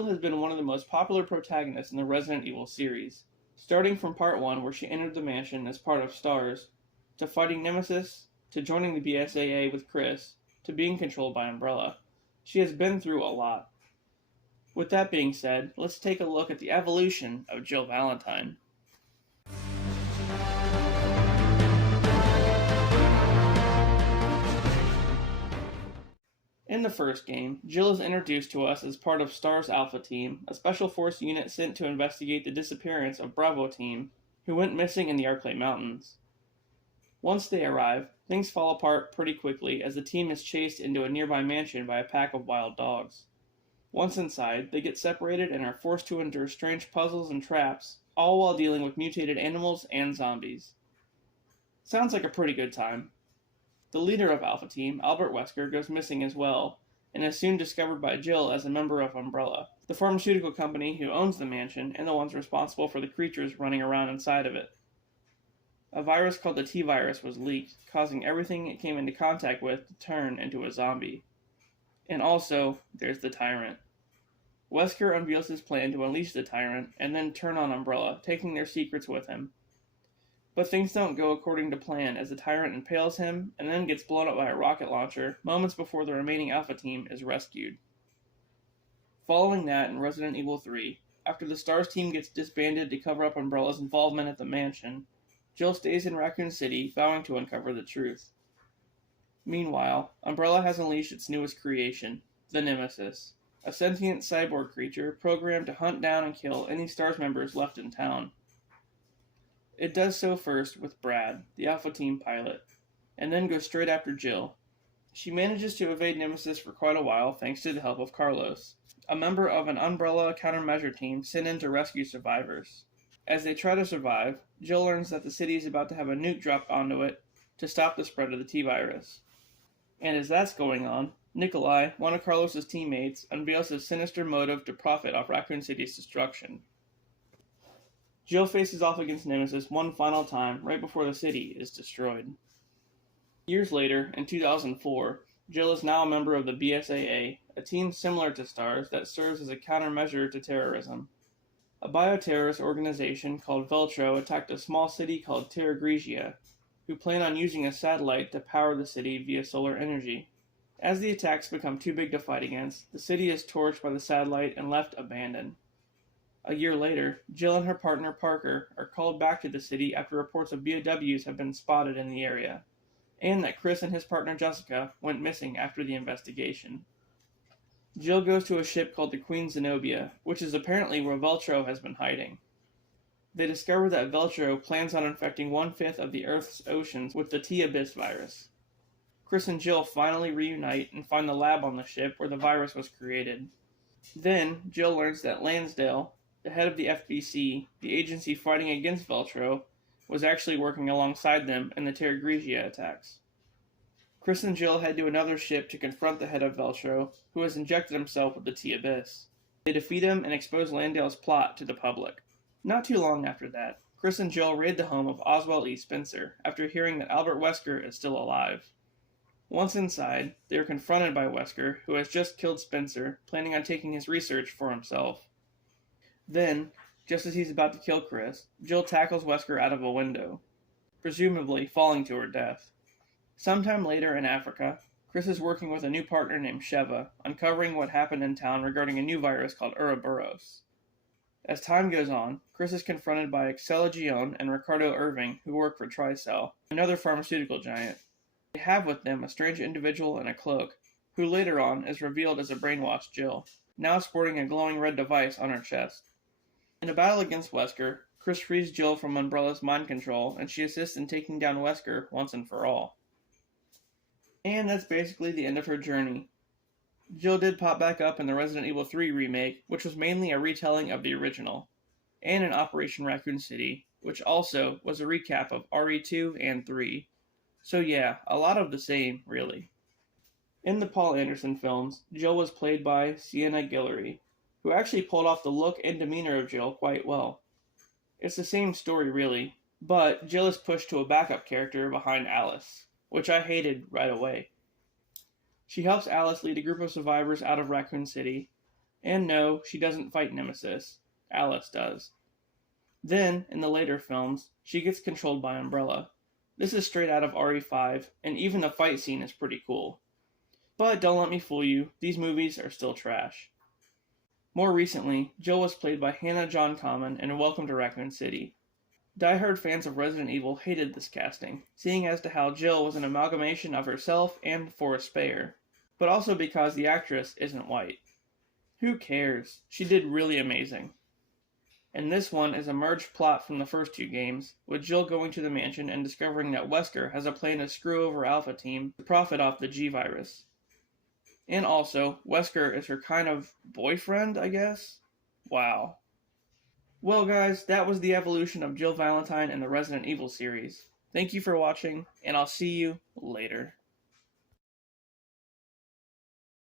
Jill has been one of the most popular protagonists in the Resident Evil series, starting from Part 1 where she entered the mansion as part of STARS, to fighting Nemesis, to joining the BSAA with Chris, to being controlled by Umbrella. She has been through a lot. With that being said, let's take a look at the evolution of Jill Valentine. In the first game, Jill is introduced to us as part of STAR's Alpha Team, a special force unit sent to investigate the disappearance of Bravo Team, who went missing in the Arclay Mountains. Once they arrive, things fall apart pretty quickly as the team is chased into a nearby mansion by a pack of wild dogs. Once inside, they get separated and are forced to endure strange puzzles and traps, all while dealing with mutated animals and zombies. Sounds like a pretty good time. The leader of Alpha Team, Albert Wesker, goes missing as well, and is soon discovered by Jill as a member of Umbrella, the pharmaceutical company who owns the mansion and the ones responsible for the creatures running around inside of it. A virus called the T-Virus was leaked, causing everything it came into contact with to turn into a zombie. And also, there's the Tyrant. Wesker unveils his plan to unleash the Tyrant and then turn on Umbrella, taking their secrets with him. But things don't go according to plan as the Tyrant impales him and then gets blown up by a rocket launcher moments before the remaining Alpha Team is rescued. Following that in Resident Evil 3, after the STARS team gets disbanded to cover up Umbrella's involvement at the mansion, Jill stays in Raccoon City, vowing to uncover the truth. Meanwhile, Umbrella has unleashed its newest creation, the Nemesis, a sentient cyborg creature programmed to hunt down and kill any STARS members left in town. It does so first with Brad, the Alpha Team pilot, and then goes straight after Jill. She manages to evade Nemesis for quite a while thanks to the help of Carlos, a member of an Umbrella countermeasure team sent in to rescue survivors. As they try to survive, Jill learns that the city is about to have a nuke dropped onto it to stop the spread of the T-Virus. And as that's going on, Nikolai, one of Carlos's teammates, unveils his sinister motive to profit off Raccoon City's destruction. Jill faces off against Nemesis one final time right before the city is destroyed. Years later, in 2004, Jill is now a member of the BSAA, a team similar to STARS that serves as a countermeasure to terrorism. A bioterrorist organization called Veltro attacked a small city called Terra Grigia, who plan on using a satellite to power the city via solar energy. As the attacks become too big to fight against, the city is torched by the satellite and left abandoned. A year later, Jill and her partner Parker are called back to the city after reports of BOWs have been spotted in the area, and that Chris and his partner Jessica went missing after the investigation. Jill goes to a ship called the Queen Zenobia, which is apparently where Veltro has been hiding. They discover that Veltro plans on infecting 1/5 of the Earth's oceans with the T-Abyss virus. Chris and Jill finally reunite and find the lab on the ship where the virus was created. Then, Jill learns that Lansdale, the head of the FBC, the agency fighting against Veltro, was actually working alongside them in the Terra Grigia attacks. Chris and Jill head to another ship to confront the head of Veltro, who has injected himself with the T-Abyss. They defeat him and expose Lansdale's plot to the public. Not too long after that, Chris and Jill raid the home of Oswald E. Spencer after hearing that Albert Wesker is still alive. Once inside, they are confronted by Wesker, who has just killed Spencer, planning on taking his research for himself. Then, just as he's about to kill Chris, Jill tackles Wesker out of a window, presumably falling to her death. Sometime later in Africa, Chris is working with a new partner named Sheva, uncovering what happened in town regarding a new virus called Ouroboros. As time goes on, Chris is confronted by Excella Gion and Ricardo Irving, who work for Tricell, another pharmaceutical giant. They have with them a strange individual in a cloak, who later on is revealed as a brainwashed Jill, now sporting a glowing red device on her chest. In a battle against Wesker, Chris frees Jill from Umbrella's mind control, and she assists in taking down Wesker once and for all. And that's basically the end of her journey. Jill did pop back up in the Resident Evil 3 remake, which was mainly a retelling of the original, and in Operation Raccoon City, which also was a recap of RE2 and 3. So yeah, a lot of the same, really. In the Paul Anderson films, Jill was played by Sienna Guillory, who actually pulled off the look and demeanor of Jill quite well. It's the same story really, but Jill is pushed to a backup character behind Alice, which I hated right away. She helps Alice lead a group of survivors out of Raccoon City, And no, she doesn't fight Nemesis. Alice does. Then, in the later films, she gets controlled by Umbrella. This is straight out of RE5, and even the fight scene is pretty cool. But don't let me fool you, these movies are still trash. More recently, Jill was played by john-kamen in Welcome to Raccoon City. Die-hard fans of Resident Evil hated this casting, seeing as to how Jill was an amalgamation of herself and Forrest Speyer, but also because the actress isn't white. Who cares? She did really amazing. And this one is a merged plot from the first two games, with Jill going to the mansion and discovering that Wesker has a plan to screw over Alpha Team to profit off the G-Virus. And also, Wesker is her kind of boyfriend, I guess? Wow. Well guys, that was the evolution of Jill Valentine in the Resident Evil series. Thank you for watching, and I'll see you later.